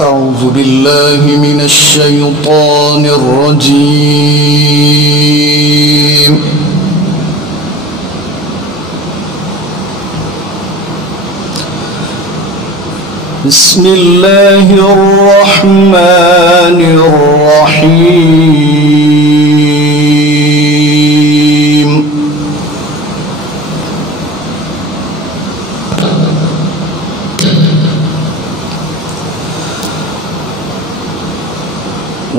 أعوذ بالله من الشيطان الرجيم. بسم الله الرحمن الرحيم.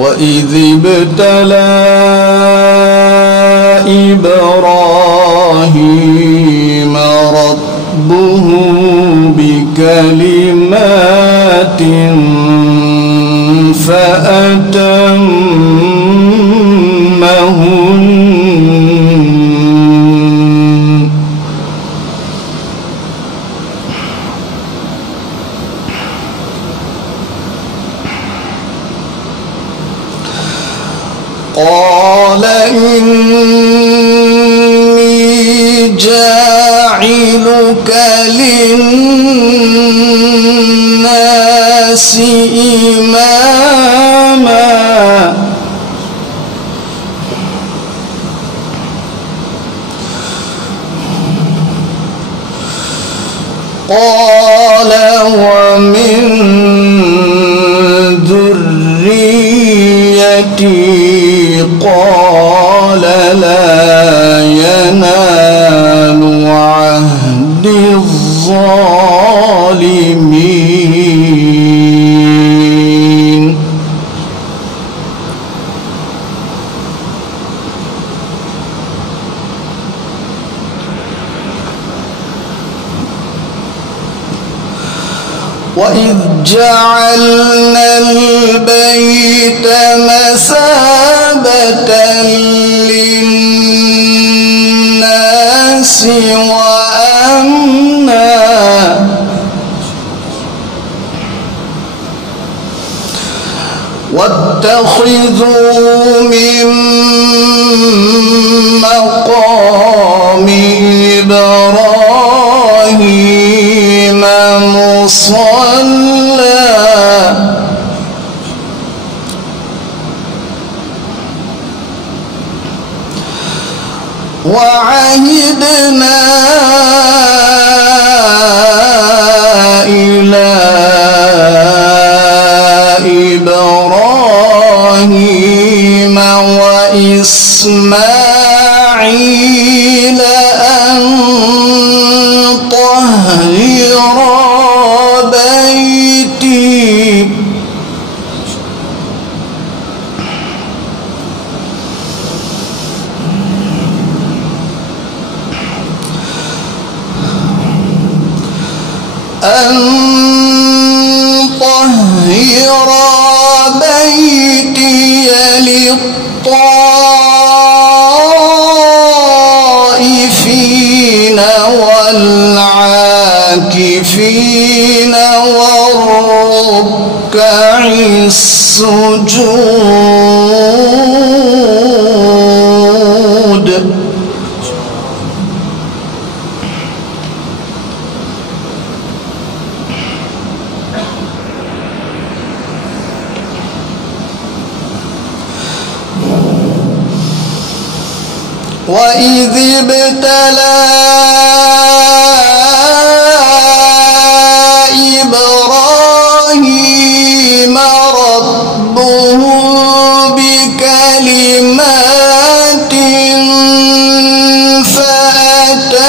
وإذ ابتلى إبراهيم ربه بكلمات فأتمهن قال إني جاعلك للناس إماما قال ومن ذريتي قال لا ينال عهد الظالمين. وإذ جعلنا البيت مثابة للناس وأمنا واتخذوا من مقام إبراهيم مصلى وعهدنا إلى إبراهيم وإسماعيل أن طهر بيتي للطائفين والعاكفين والركع السجود. وإذ ابتلى إبراهيم ربه بكلمات فأتمهن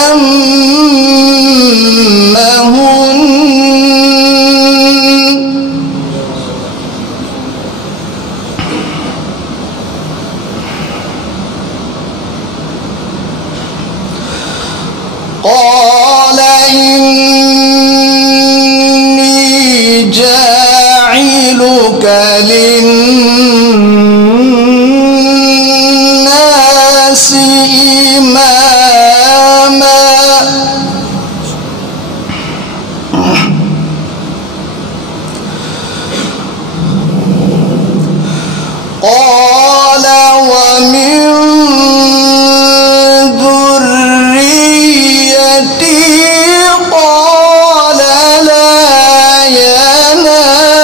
قال إني جاعلك للناس إماما قال ومن ذريتي قال لا ينال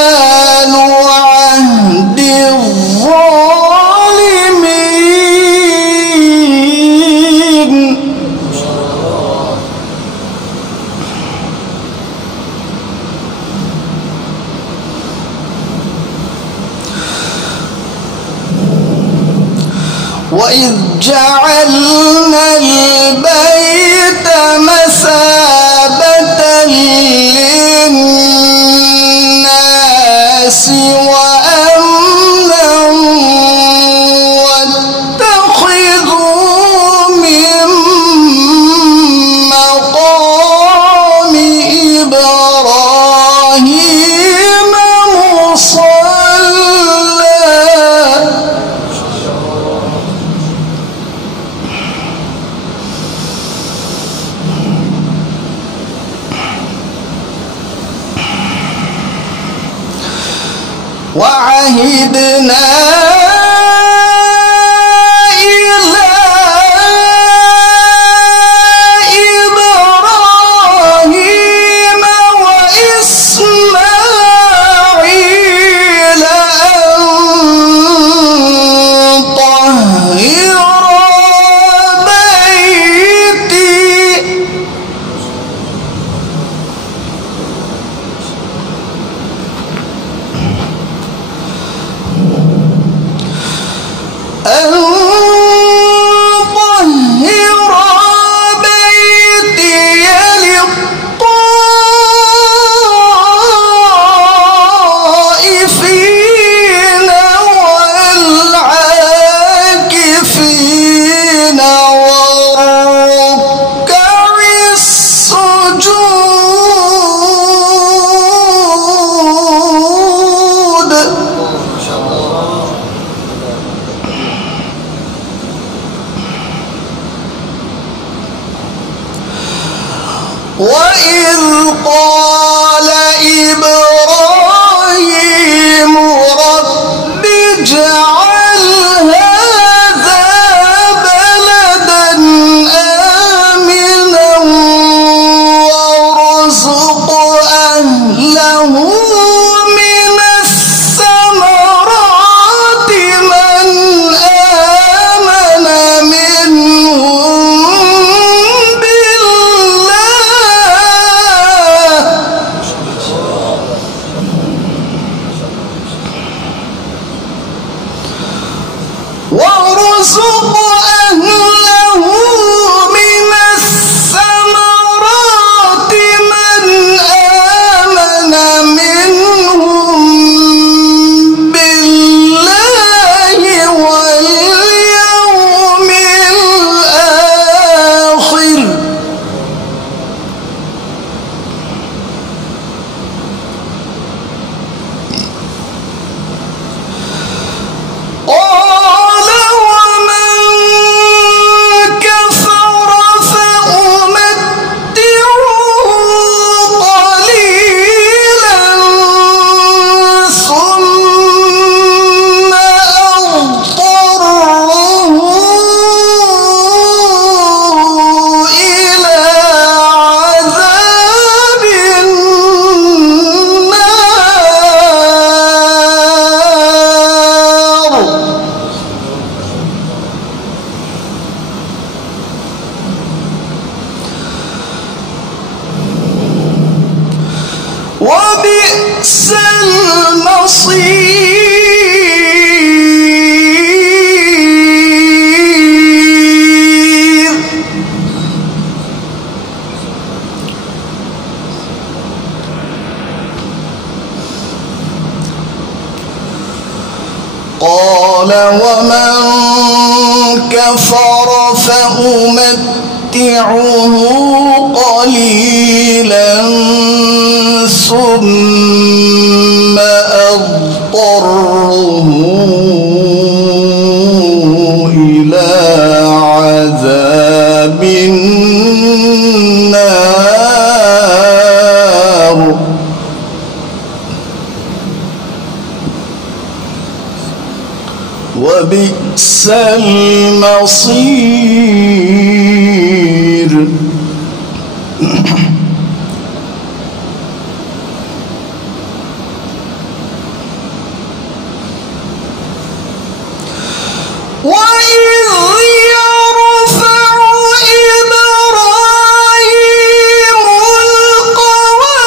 وإذ جعلنا البيت مثابة للناس وأمنا واتخذوا من مقام إبراهيم مصلى. وعهدنا إلى إبراهيم وإسماعيل أن طهرا بيتي للطائفين والعاكفين والركع السجود. وإذ قال إبراهيم رب اجعل هذا بلدا آمنا وارزق أهله من الثمرات من آمن منهم وارزق أهله من الثمرات من آمن منهم بالله واليوم الآخر. وبئس المصير. قال ومن كفر فأمتعه قليلا ثم أضطره إلى عذاب النار. وبئس المصير. وإذ يرفع إبراهيم القواعد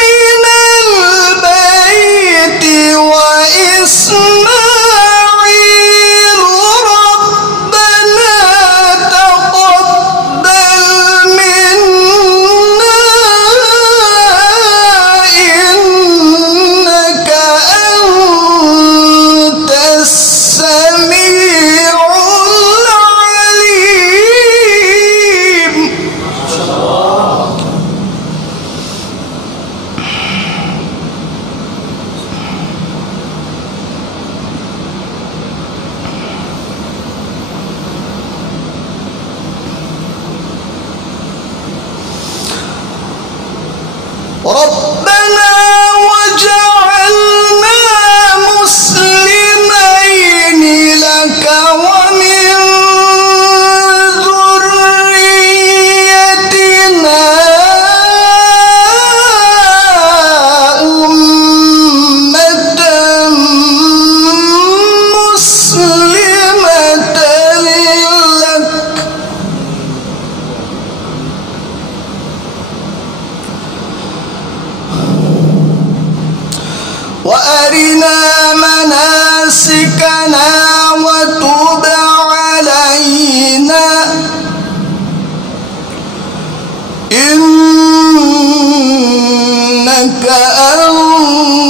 من البيت وإسماعيل ربنا وجعلنا مسلمين لك ومن ذريتنا أمة مسلمة لك وأرنا مناسكنا وتب علينا إنك أنت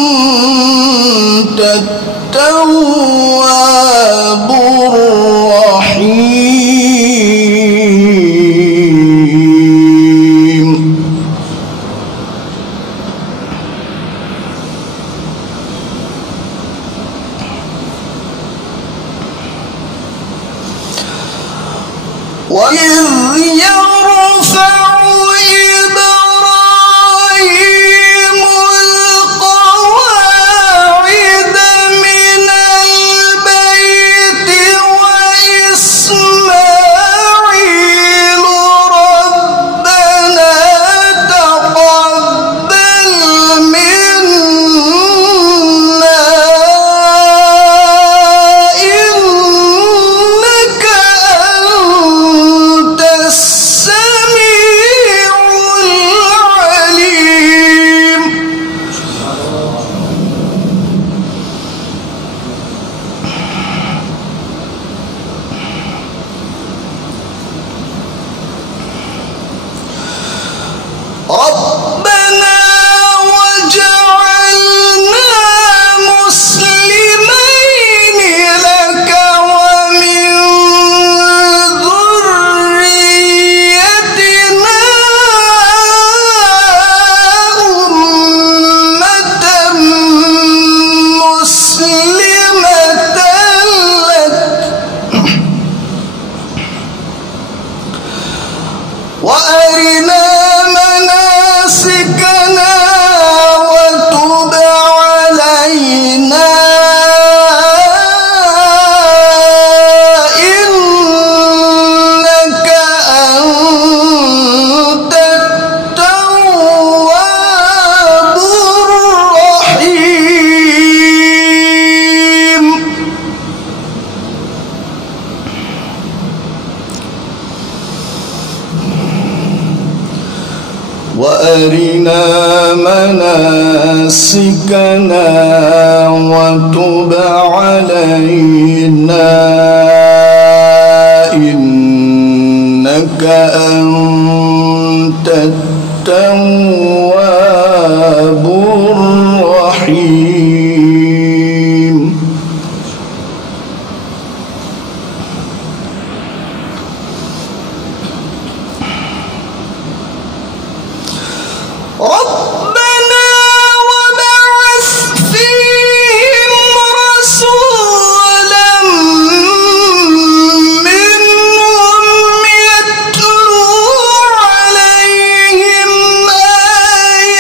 التواب الرحيم. وإذ يرفع إبراهيم القواعد من البيت وإسماعيل ربنا تقبل منا إنك أنت السميع العليم. ربنا وجعلنا مسلمين لك ومن ذريتنا أمة مسلمة لك وأرنا مناسكنا وتب علينا إنك أنت التواب الرحيم. وأرنا مناسكنا وتب علينا إنك أنت التواب الرحيم. ربنا وبعث فيهم رسولا منهم يتلو عليهم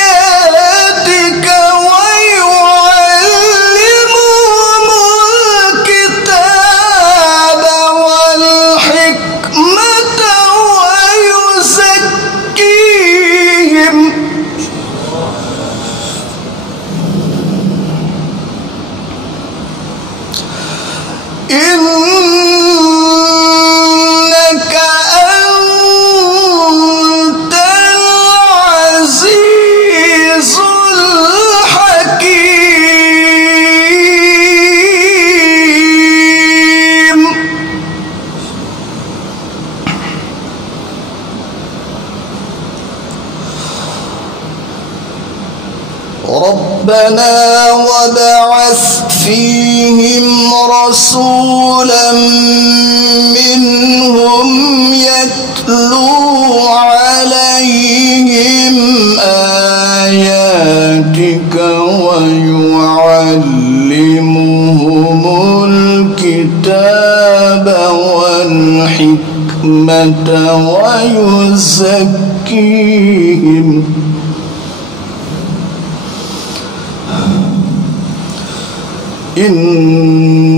آياتك ويعلمهم الكتاب والحكمة ويزكيهم إنك أنت العزيز الحكيم. ربنا وبعث فيهم رسولا منهم يتلو عليهم آياتك ويعلمهم الكتاب والحكمة ويزكيهم إنك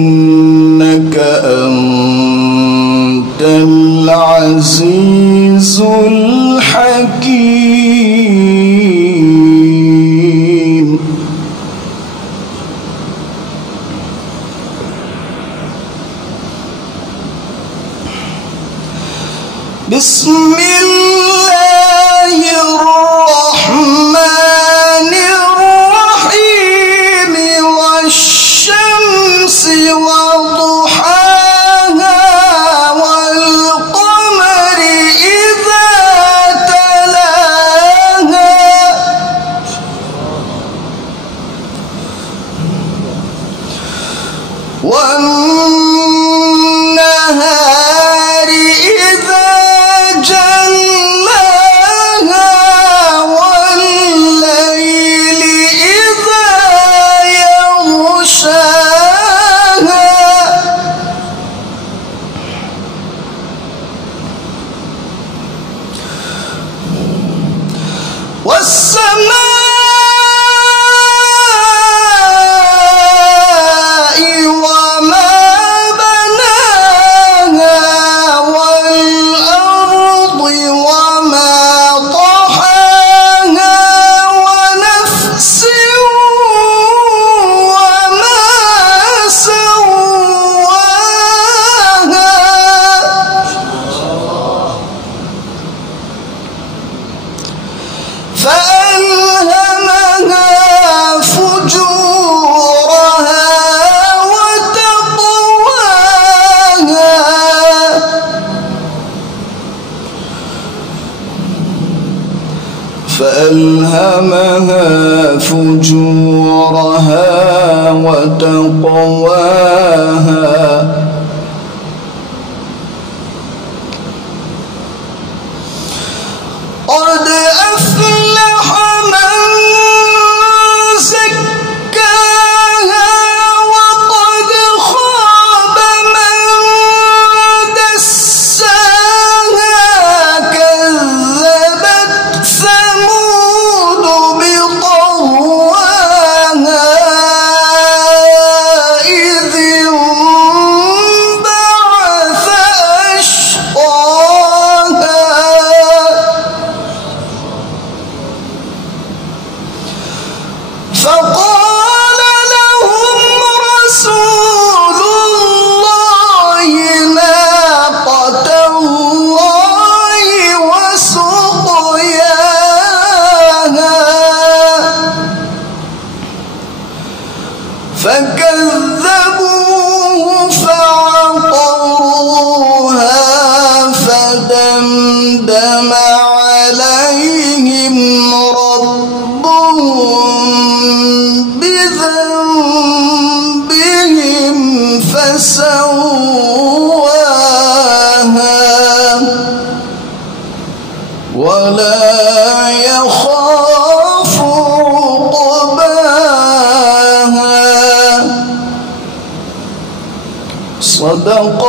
أنت العزيز الحكيم. بسم الله الرحمن الرحيم والشمس وضحاها والقمر إذا تلاها والنهار إذا جلاها والليل إذا يغشاها والسماء وما بناها والأرض وما طحاها ونفس وما سواها فألهمها فجورها وتقواها فألهمها فجورها وتقواها قد أفلح من زكاها وقد خاب من دساها كذبت ثمود بطغواها إذ انبعث أشقاها فقال لهم رسول الله ناقة الله وسقياها فكذبوه فعقروها فدمدم عليهم ربهم بذنبهم فسواها ولا يخاف عقباها. صدق